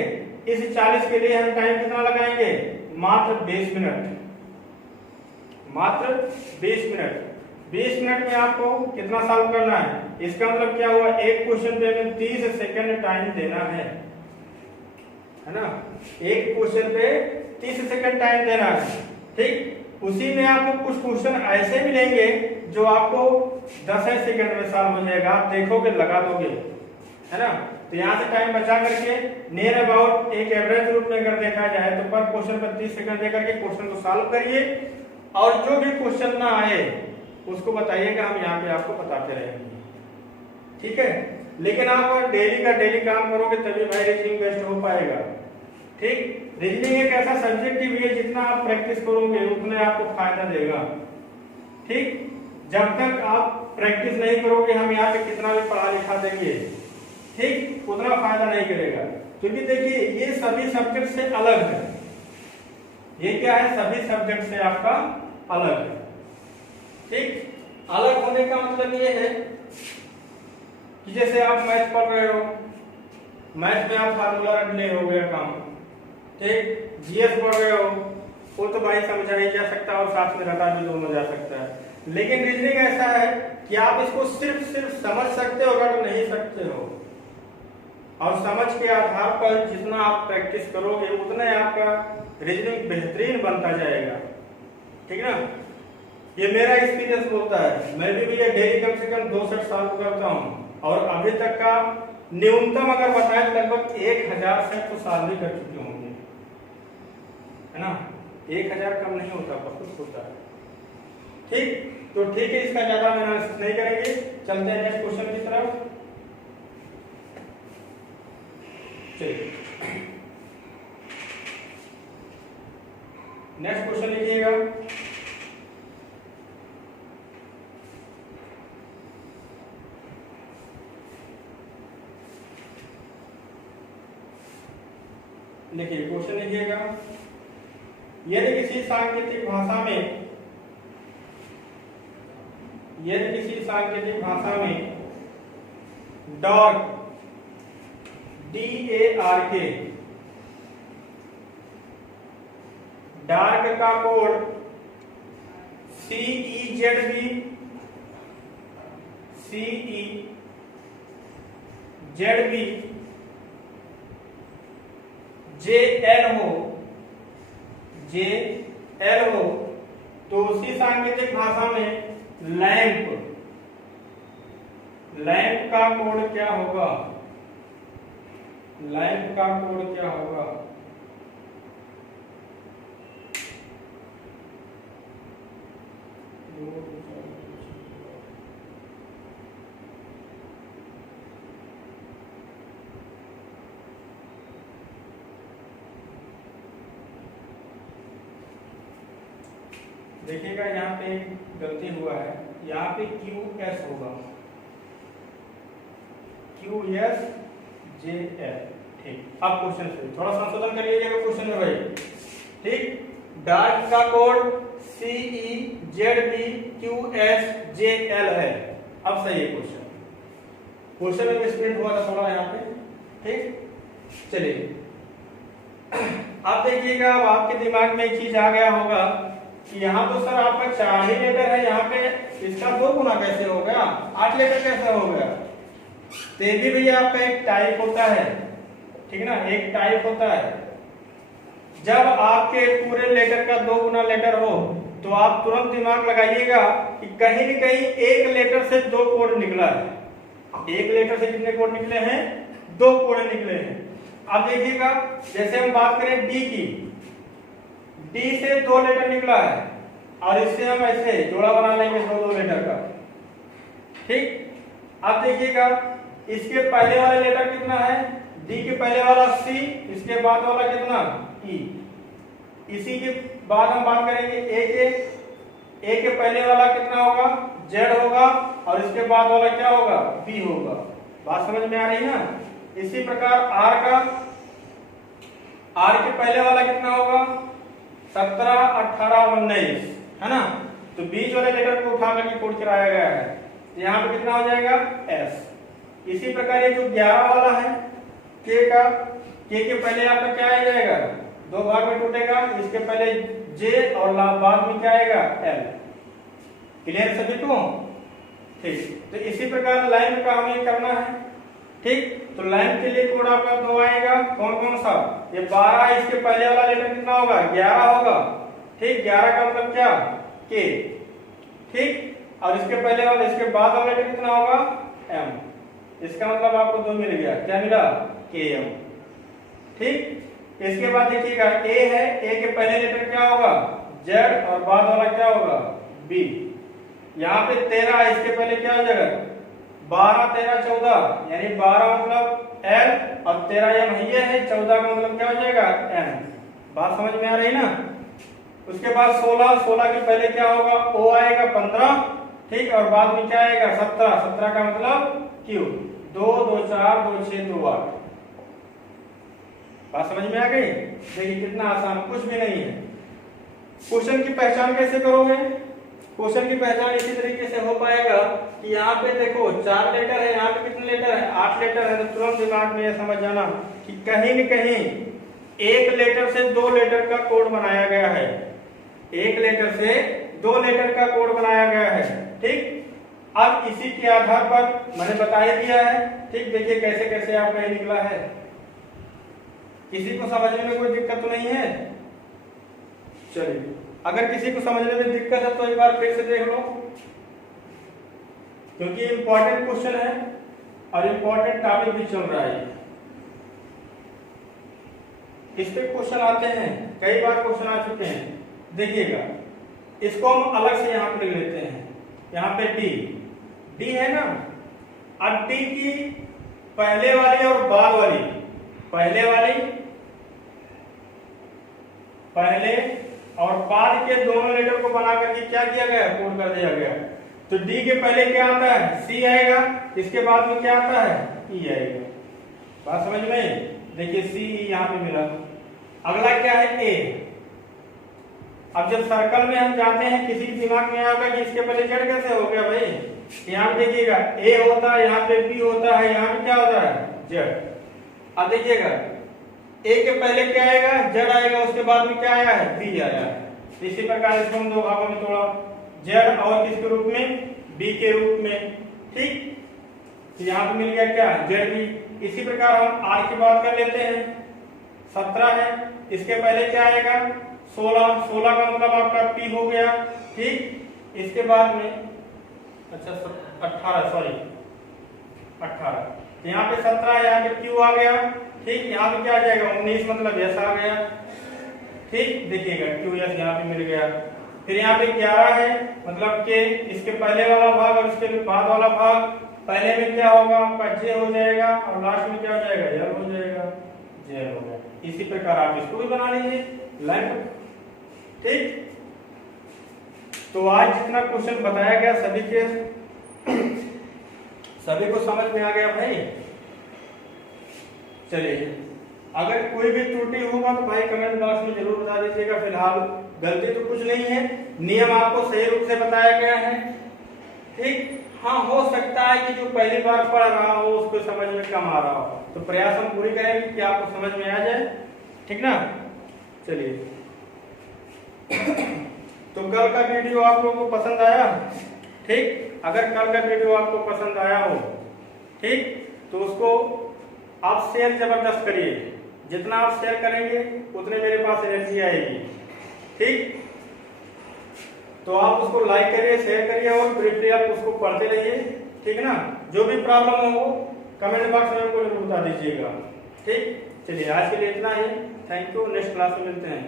इस 40 के लिए हम टाइम कितना लगाएंगे, मात्र 20 मिनट, मात्र 20 मिनट। 20 मिनट में आपको कितना सॉल्व करना है, इसका मतलब क्या हुआ, एक क्वेश्चन पे हमें 30 सेकंड टाइम देना है ना। एक क्वेश्चन पे 30 सेकंड टाइम देना है। ठीक, उसी में आपको कुछ क्वेश्चन ऐसे मिलेंगे जो आपको 10 सेकंड में सॉल्व हो जाएगा, आप देखोगे लगा दोगे, है ना। तो यहाँ से टाइम बचा करके नियर अबाउट एक एवरेज रूप में अगर देखा जाए तो पर क्वेश्चन पर 30 सेकंड देकर के क्वेश्चन को सॉल्व करिए, और जो भी क्वेश्चन ना आए उसको बताइएगा, हम यहाँ पे आपको बताते रहेंगे, ठीक है। लेकिन आप डेली का डेली काम करोगे तभी भाई रीजनिंग बेस्ट हो पाएगा, ठीक। रीजनिंग एक ऐसा सब्जेक्ट भी है जितना आप प्रैक्टिस करोगे उतना आपको फायदा देगा, ठीक। जब तक आप प्रैक्टिस नहीं करोगे हम यहाँ पे कितना भी पढ़ा लिखा देंगे, ठीक, उतना फायदा नहीं करेगा। क्योंकि देखिए ये सभी सब्जेक्ट से अलग है, ये क्या है, सभी सब्जेक्ट से आपका अलग है, ठीक। अलग होने का मतलब ये है कि जैसे आप मैथ पढ़ रहे हो, मैथ में आप फार्मूला रख ले, हो गया काम, ठीक। जीएस पढ़ रहे हो वो तो भाई समझा ही जा सकता है और साथ में रटा भी दोनों जा सकता है। लेकिन रीजनिंग ऐसा है कि आप इसको सिर्फ समझ सकते हो, रट नहीं सकते हो, और समझ के आधार पर जितना आप प्रैक्टिस करोगे उतना आपका रीजनिंग बेहतरीन बनता जाएगा, ठीक ना। ये मेरा एक्सपीरियंस बोलता है, मैं भी ये डेली कम से कम 62 साल करता हूँ, और अभी तक का न्यूनतम अगर बताएं तो लगभग 1000 से तो साल भी कर चुके होंगे, है ना। 1000 कम नहीं होता, बहुत होता है, ठीक। तो ठीक है, इसका ज्यादा एनालिसिस नहीं करेंगे, चलते हैं नेक्स्ट क्वेश्चन की तरफ। चलिए नेक्स्ट क्वेश्चन लिखिएगा। देखिए क्वेश्चन लिखिएगा, यदि किसी सांकेतिक भाषा में डॉट DARK डार्क का कोड CEZB JL हो तो उसी सांकेतिक भाषा में लैंप का कोड क्या होगा, लैंप का कोड क्या होगा। देखिएगा यहाँ पे गलती हुआ है, यहाँ पे QS होगा, QSJL, ठीक। अब क्वेश्चन से थोड़ा संशोधन करिएगा क्वेश्चन में भाई, ठीक। डार्क का कोड CEZBQSJL है, अब सही है क्वेश्चन में मिसप्रिंट हुआ था थोड़ा यहाँ पे, ठीक। चलिए अब देखिएगा, अब आपके दिमाग में एक चीज आ गया होगा कि यहाँ तो सर आपका 4 ही लेटर है, यहाँ पे इसका 2 गुना कैसे हो गया, 8 लेटर कैसे हो गया। तो ये भी भैया आपका एक टाइप होता है, ठीक ना, एक टाइप होता है। जब आपके पूरे लेटर का 2 गुना लेटर हो तो आप तुरंत दिमाग लगाइएगा कि कहीं न कहीं एक लेटर से 2 कोड निकला है। एक लेटर से कितने कोड निकले हैं, 2 कोड निकले हैं। अब देखिएगा जैसे हम बात करें डी की, डी से 2 लेटर निकला है और इससे हम ऐसे जोड़ा बना लेंगे 2 लेटर का, ठीक। अब देखिएगा इसके पहले वाला लेटर कितना है, डी के पहले वाला सी, इसके बाद वाला कितना ई। इसी के बाद हम बात करेंगे ए के पहले वाला कितना होगा, जेड होगा, और इसके बाद वाला क्या होगा, बी होगा। बात समझ में आ रही है ना। इसी प्रकार आर के पहले वाला कितना होगा, 17, 18, 19, है ना। तो बीच वाले लेटर को उठा करके कोड कराया गया है, यहाँ पे कितना हो जाएगा, एस। इसी प्रकार ये जो 11 वाला है के का, के पहले आपका क्या आ जाएगा, 2 भाग में टूटेगा, इसके पहले जे और बाद में क्या आएगा, एल। क्लियर सभी को, ठीक। तो इसी प्रकार लाइन का हमें करना है, ठीक। तो लाइन के लिए कोड आपका 2 आएगा, कौन कौन सा, ये 12, इसके पहले वाला लेटर कितना होगा, 11 होगा, ठीक। 11 का मतलब क्या, के, ठीक। और इसके पहले वाला इसके बाद वाला लेटर कितना होगा m। इसका मतलब आपको 2 मिल गया, क्या मिला km। ठीक, इसके बाद देखिएगा a है, a के पहले लेटर क्या होगा z और बाद वाला क्या होगा b। यहाँ पे 13 है, इसके पहले क्या हो जाएगा 12 13 14, यानी 12 मतलब l और 13 m है, 14 का मतलब क्या हो जाएगा n। बात समझ में आ रही ना। उसके बाद 16 के पहले क्या होगा o आएगा 15, ठीक, और बाद में क्या आएगा 17 का मतलब q। 2 2 4 2 6 2 8। बात समझ में आ गई। देखिए कितना आसान, कुछ भी नहीं है। क्वेश्चन की पहचान कैसे करोगे? क्वेश्चन की पहचान इसी तरीके से हो पाएगा कि यहाँ पे देखो 4 लेटर है, यहाँ पे कितने लेटर है 8 लेटर है, तो तुरंत दिमाग में ये समझ जाना कि कहीं न कहीं एक लेटर से 2 लेटर का कोड बनाया गया है, एक लेटर से 2 लेटर का कोड बनाया गया है। ठीक, अब इसी के आधार पर मैंने बता ही दिया है। ठीक, देखिए कैसे कैसे आपका ये निकला है। किसी को समझने में कोई दिक्कत तो नहीं है? चलिए, अगर किसी को समझने में दिक्कत है तो एक बार फिर से देख लो, क्योंकि इंपॉर्टेंट क्वेश्चन है और इंपॉर्टेंट टॉपिक भी चल रहा है। इस पे क्वेश्चन आते हैं, कई बार क्वेश्चन आ चुके हैं। देखिएगा, इसको हम अलग से यहाँ पे लिख लेते हैं। यहाँ पे डी है ना, अब डी की पहले वाली और बाद वाली, पहले और बाद के दोनों लेटर को बना करके क्या किया गया कोड कर दिया गया। तो डी के पहले क्या आता है सी आएगा, इसके बाद में क्या आता है ई आएगा। बात समझ में? देखिए सी यहाँ पे मिला। अगला क्या है ए। अब जब सर्कल में हम जाते हैं, किसी के दिमाग में आएगा कि इसके पहले जेड कैसे हो गया भाई। यहाँ पे देखिएगा ए होता है, यहाँ पे बी होता है, यहाँ पे क्या होता है जेड। अब देखिएगा ए के पहले क्या आएगा जेड आएगा, उसके बाद में क्या आया है बी आया है। इसी प्रकार इसको हम 2 भागों में तोड़ा, जेड और किसके रूप में बी के रूप में। ठीक, तो यहाँ पे मिल गया क्या जेड बी। इसी प्रकार हम आर की बात कर लेते हैं। 17 है, इसके पहले क्या आएगा 16 का मतलब आपका पी हो गया। ठीक, इसके बाद में अच्छा 18 यहाँ पे 17 यहाँ पे क्यू आ गया। ठीक, यहाँ पे क्या आ जाएगा 19 मतलब एस आ गया। ठीक, देखिएगा क्यू एस यहाँ पे मिल गया। फिर यहाँ पे 11 है, मतलब के इसके पहले वाला भाग और इसके बाद वाला भाग, पहले में क्या होगा आपका जे हो जाएगा और लास्ट में क्या हो जाएगा यल हो जाएगा, जेल हो गया। इसी प्रकार आप इसको भी बना लीजिए लाइन। ठीक, तो आज जितना क्वेश्चन बताया गया सभी को समझ में आ गया भाई। चलिए, अगर कोई भी त्रुटि होगा तो भाई कमेंट बॉक्स में जरूर बता दीजिएगा। फिलहाल गलती तो कुछ नहीं है, नियम आपको सही रूप से बताया गया है। ठीक, हाँ हो सकता है कि जो पहली बार पढ़ रहा हो उसको समझ में कम आ रहा हो, तो प्रयास हम पूरी करेंगे कि आपको समझ में आ जाए। ठीक ना। चलिए, तो कल का वीडियो आप लोगों को पसंद आया? ठीक, अगर कल का वीडियो आपको पसंद आया हो, ठीक, तो उसको आप शेयर जबरदस्त करिए। जितना आप शेयर करेंगे उतने मेरे पास एनर्जी आएगी। ठीक, तो आप उसको लाइक करिए, शेयर करिए और ब्रीफली आप उसको पढ़ते रहिए। ठीक ना। जो भी प्रॉब्लम हो कमेंट बॉक्स में हमको जरूर बता दीजिएगा। ठीक, चलिए आज के लिए इतना ही। थैंक यू, नेक्स्ट क्लास में मिलते हैं।